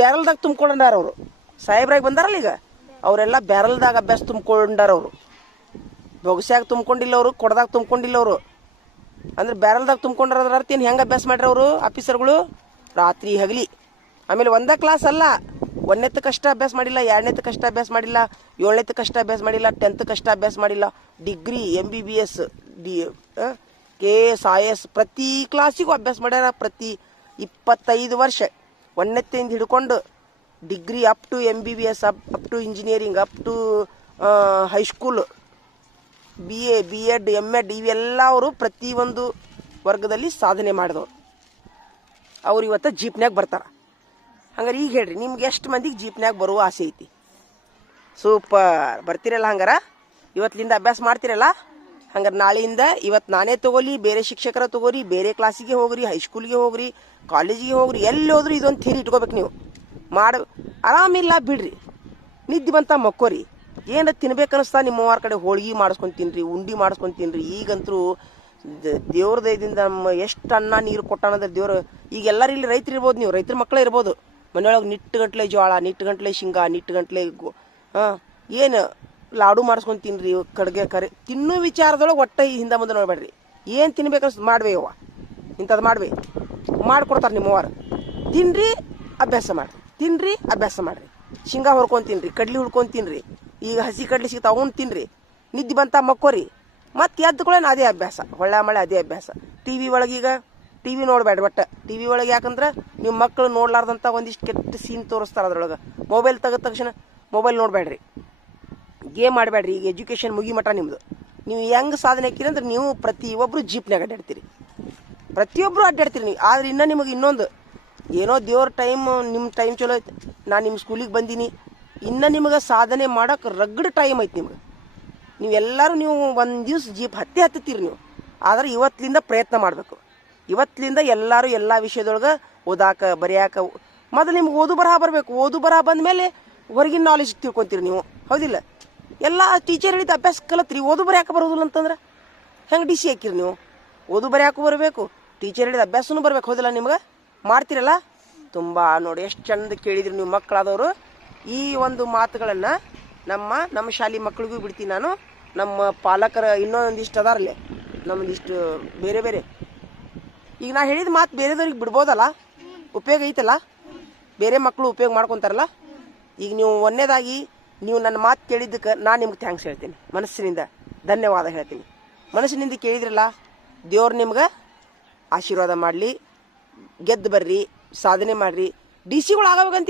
ಬ್ಯಾರಲ್ದಾಗ ತುಂಬ್ಕೊಂಡಾರ ಅವರು. ಸಾಹೇಬ್ರಾಗಿ ಬಂದಾರಲ್ಲ ಈಗ, ಅವರೆಲ್ಲ ಬ್ಯಾರಲ್ದಾಗ ಅಭ್ಯಾಸ ತುಂಬ್ಕೊಂಡಾರ ಅವರು. ಬೊಗಸ್ಯಾಗ ತುಂಬ್ಕೊಂಡಿಲ್ಲ ಅವರು, ಕೊಡದಾಗ ತುಂಬ್ಕೊಂಡಿಲ್ಲ ಅವರು. ಅಂದ್ರೆ ಬ್ಯಾರಲ್ದಾಗ ತುಂಬ್ಕೊಂಡ್ರ ಅರ್ಥ ಏನು? ಹೆಂಗೆ ಅಭ್ಯಾಸ ಮಾಡ್ರಿ ಅವರು ಆಫೀಸರ್ಗಳು? ರಾತ್ರಿ ಹಗಲಿ. ಆಮೇಲೆ ಒಂದೇ ಕ್ಲಾಸ್ ಅಲ್ಲ, 1ನೇತ್ ಕಷ್ಟ ಅಭ್ಯಾಸ ಮಾಡಿಲ್ಲ, 2ನೇತ್ ಕಷ್ಟ ಅಭ್ಯಾಸ ಮಾಡಿಲ್ಲ, 7ನೇತ್ ಕಷ್ಟ ಅಭ್ಯಾಸ ಮಾಡಿಲ್ಲ, 10th ಕಷ್ಟ ಅಭ್ಯಾಸ ಮಾಡಿಲ್ಲ. ಡಿಗ್ರಿ, MBBS, KS, IS ಪ್ರತಿ ಕ್ಲಾಸಿಗೂ ಅಭ್ಯಾಸ ಮಾಡ್ಯಾರ. ಪ್ರತಿ 25 ವರ್ಷ 1ನೇತ್ತಿಂದ ಹಿಡ್ಕೊಂಡು degree up to MBBS, up to engineering, up to high school, BA, B.Ed, M.Ed ಇವೆಲ್ಲ ಅವರು ಪ್ರತಿಯೊಂದು ವರ್ಗದಲ್ಲಿ ಸಾಧನೆ ಮಾಡಿದವರು. ಅವ್ರು ಇವತ್ತು ಜೀಪ್ನ್ಯಾಗ ಬರ್ತಾರೆ. ಹಂಗಾರೆ ಈಗ ಹೇಳ್ರಿ, ನಿಮ್ಗೆ ಎಷ್ಟು ಮಂದಿಗೆ ಜೀಪ್ನ್ಯಾಗ ಬರುವ ಆಸೆ ಐತಿ? ಸೂಪರ್, ಬರ್ತೀರಲ್ಲ? ಹಂಗಾರ ಇವತ್ತಿನಿಂದ ಅಭ್ಯಾಸ ಮಾಡ್ತಿರಲ್ಲ? ಹಂಗಾರೆ ನಾಳೆಯಿಂದ ಇವತ್ತು ನಾನೇ ತೊಗೊಲಿ, ಬೇರೆ ಶಿಕ್ಷಕರ ತೊಗೋರಿ, ಬೇರೆ ಕ್ಲಾಸಿಗೆ ಹೋಗ್ರಿ, ಹೈಸ್ಕೂಲ್ಗೆ ಹೋಗ್ರಿ, ಕಾಲೇಜಿಗೆ ಹೋಗ್ರಿ, ಎಲ್ಲಿ ಹೋದ್ರಿ ಇದೊಂದು ಥಿಯರಿ ಇಟ್ಕೋಬೇಕು ನೀವು. ಆರಾಮಿಲ್ಲ ಬಿಡ್ರಿ, ನಿದ್ದೆ ಬಂತ ಮಕ್ಕೋರಿ. ಏನು ತಿನ್ಬೇಕನ್ನಿಸ್ತಾ ನಿಮ್ಮವ್ರ ಕಡೆ ಹೋಳ್ಗೆ ಮಾಡಿಸ್ಕೊಂಡು ತಿನ್ರಿ, ಉಂಡಿ ಮಾಡಿಸ್ಕೊಂಡು ತಿನ್ರಿ. ಈಗಂತರೂ ದೇವ್ರ ದಯದಿಂದ ನಮ್ಮ ಎಷ್ಟು ಅನ್ನ ನೀರು ಕೊಟ್ಟಾನಂದ್ರೆ ದೇವ್ರು. ಈಗ ಎಲ್ಲರೂ ಇಲ್ಲಿ ರೈತರು ಇರ್ಬೋದು, ನೀವು ರೈತರ ಮಕ್ಕಳೇ ಇರ್ಬೋದು. ಮನೆಯೊಳಗೆ ನಿಟ್ಟು ಗಂಟ್ಲೆ ಜೋಳ, ನಿಟ್ಟು ಗಂಟ್ಲೆ ಶೇಂಗಾ, ನಿಟ್ಟು ಗಂಟ್ಲೆ ಏನು ಲಾಡು ಮಾಡಿಸ್ಕೊಂಡು ತಿನ್ರಿ, ಕಡ್ಗೆ ಕರೆ ತಿನ್ನೋ ವಿಚಾರದೊಳಗೆ ಒಟ್ಟೆ ಹಿಂದೆ ಮುಂದೆ ನೋಡ್ಬೇಡ್ರಿ. ಏನು ತಿನ್ಬೇಕನ್ನಿಸ್ತು ಮಾಡ್ಬೇಯವ್ವ, ಇಂಥದ್ದು ಮಾಡಿಕೊಡ್ತಾರೆ ನಿಮ್ಮವ್ರು. ತಿನ್ರಿ, ಅಭ್ಯಾಸ ಮಾಡಿರಿ, ತಿನ್ರಿ, ಅಭ್ಯಾಸ ಮಾಡಿರಿ. ಶೇಂಗಾ ಹೊರ್ಕೊಂಡು ತಿನ್ರಿ, ಕಡ್ಲಿ ಹುಡ್ಕೊಂಡು ತಿನ್ರಿ. ಈಗ ಹಸಿ ಕಡ್ಲಿ ಸಿಗ್ತಾವ, ಅವನು ತಿನ್ರಿ. ನಿದ್ದೆ ಬಂತ ಮಕ್ಕೋರಿ, ಮತ್ತೆ ಎದ್ದುಗಳೇನು ಅದೇ ಅಭ್ಯಾಸ, ಹೊಳ್ಳ ಮಳೆ ಅದೇ ಅಭ್ಯಾಸ. TV ಒಳಗೆ ಈಗ TV ನೋಡ್ಬೇಡ್ರಿ ಒಟ್ಟು. TV ಒಳಗೆ ಯಾಕಂದ್ರೆ ನೀವು ಮಕ್ಕಳು ನೋಡ್ಲಾರ್ದಂಥ ಒಂದಿಷ್ಟು ಕೆಟ್ಟ ಸೀನ್ ತೋರಿಸ್ತಾರೆ ಅದ್ರೊಳಗೆ. ಮೊಬೈಲ್ ತೆಗೆದ ತಕ್ಷಣ ಮೊಬೈಲ್ ನೋಡಬೇಡ್ರಿ, ಗೇಮ್ ಆಡಬೇಡ್ರಿ. ಈಗ ಎಜುಕೇಷನ್ ಮುಗಿಮಟ ನಿಮ್ಮದು. ನೀವು ಹೆಂಗೆ ಸಾಧನೆ ಹಾಕಿರಿ ಅಂದ್ರೆ ನೀವು ಪ್ರತಿಯೊಬ್ಬರು ಜೀಪ್ನಾಗ ಅಡ್ಡಾಡ್ತೀರಿ, ಪ್ರತಿಯೊಬ್ಬರು ಅಡ್ಡಾಡ್ತೀರಿ ನೀವು. ಆದರೆ ಇನ್ನೂ ನಿಮಗೆ ಇನ್ನೊಂದು ಏನೋ ದೇವ್ರ ಟೈಮ್, ನಿಮ್ಮ ಟೈಮ್ ಚಲೋ ಐತೆ. ನಾನು ನಿಮ್ಮ ಸ್ಕೂಲಿಗೆ ಬಂದೀನಿ, ಇನ್ನು ನಿಮಗೆ ಸಾಧನೆ ಮಾಡೋಕೆ ರಗಡ್ ಟೈಮ್ ಐತೆ ನಿಮ್ಗೆ. ನೀವೆಲ್ಲರೂ ನೀವು ಒಂದು ದಿವ್ಸ ಜೀಪ್ ಹತ್ತೀರಿ ನೀವು. ಆದರೆ ಇವತ್ತಿನಿಂದ ಪ್ರಯತ್ನ ಮಾಡಬೇಕು. ಇವತ್ತಿನಿಂದ ಎಲ್ಲರೂ ಎಲ್ಲ ವಿಷಯದೊಳಗೆ ಓದಾಕ ಬರೆಯಾಕ ಮೊದಲು ನಿಮ್ಗೆ ಓದು ಬರಹ ಬರಬೇಕು. ಓದು ಬರಹ ಬಂದ ಮೇಲೆ ಹೊರಗಿನ ನಾಲೆಜ್ ತಿಳ್ಕೊತೀರಿ ನೀವು, ಹೌದಿಲ್ಲ? ಎಲ್ಲ ಟೀಚರ್ ಹೇಳಿದ ಅಭ್ಯಾಸ ಕಲತ್ರಿ, ಓದು ಬರೆಯಾಕ ಬರೋದಿಲ್ಲ ಅಂತಂದ್ರೆ ಹೆಂಗೆ DC ಹಾಕಿರಿ ನೀವು? ಓದು ಬರೆಯಾಕು ಬರಬೇಕು, ಟೀಚರ್ ಹೇಳಿದ ಅಭ್ಯಾಸನೂ ಬರಬೇಕು, ಹೌದಿಲ್ಲ? ನಿಮ್ಗೆ ಮಾಡ್ತೀರಲ್ಲ? ತುಂಬ ನೋಡಿ ಎಷ್ಟು ಚಂದ ಕೇಳಿದ್ರಿ ನೀವು ಮಕ್ಕಳಾದವರು. ಈ ಒಂದು ಮಾತುಗಳನ್ನು ನಮ್ಮ ಶಾಲೆ ಮಕ್ಕಳಿಗೂ ಬಿಡ್ತೀನಿ ನಾನು. ನಮ್ಮ ಪಾಲಕರ ಇನ್ನೊಂದಿಷ್ಟು ಅದಾರಲ್ಲೇ, ನಮ್ಮದಿಷ್ಟು ಬೇರೆ ಬೇರೆ. ಈಗ ನಾ ಹೇಳಿದ ಮಾತು ಬೇರೆದವ್ರಿಗೆ ಬಿಡ್ಬೋದಲ್ಲ? ಉಪಯೋಗ ಐತಲ್ಲ? ಬೇರೆ ಮಕ್ಕಳು ಉಪಯೋಗ ಮಾಡ್ಕೊತಾರಲ್ಲ? ಈಗ ನೀವು ಒಂದನೇದಾಗಿ ನೀವು ನನ್ನ ಮಾತು ಕೇಳಿದ್ದಕ್ಕೆ ನಾನು ನಿಮ್ಗೆ ಥ್ಯಾಂಕ್ಸ್ ಹೇಳ್ತೀನಿ, ಮನಸ್ಸಿನಿಂದ ಧನ್ಯವಾದ ಹೇಳ್ತೀನಿ. ಮನಸ್ಸಿನಿಂದ ಕೇಳಿದ್ರಲ್ಲ, ದೇವ್ರು ನಿಮ್ಗೆ ಆಶೀರ್ವಾದ ಮಾಡಲಿ. ಗೆದ್ದು ಬರ್ರಿ, ಸಾಧನೆ ಮಾಡಿರಿ. DC ಗಳು ಆಗಬೇಕಂತ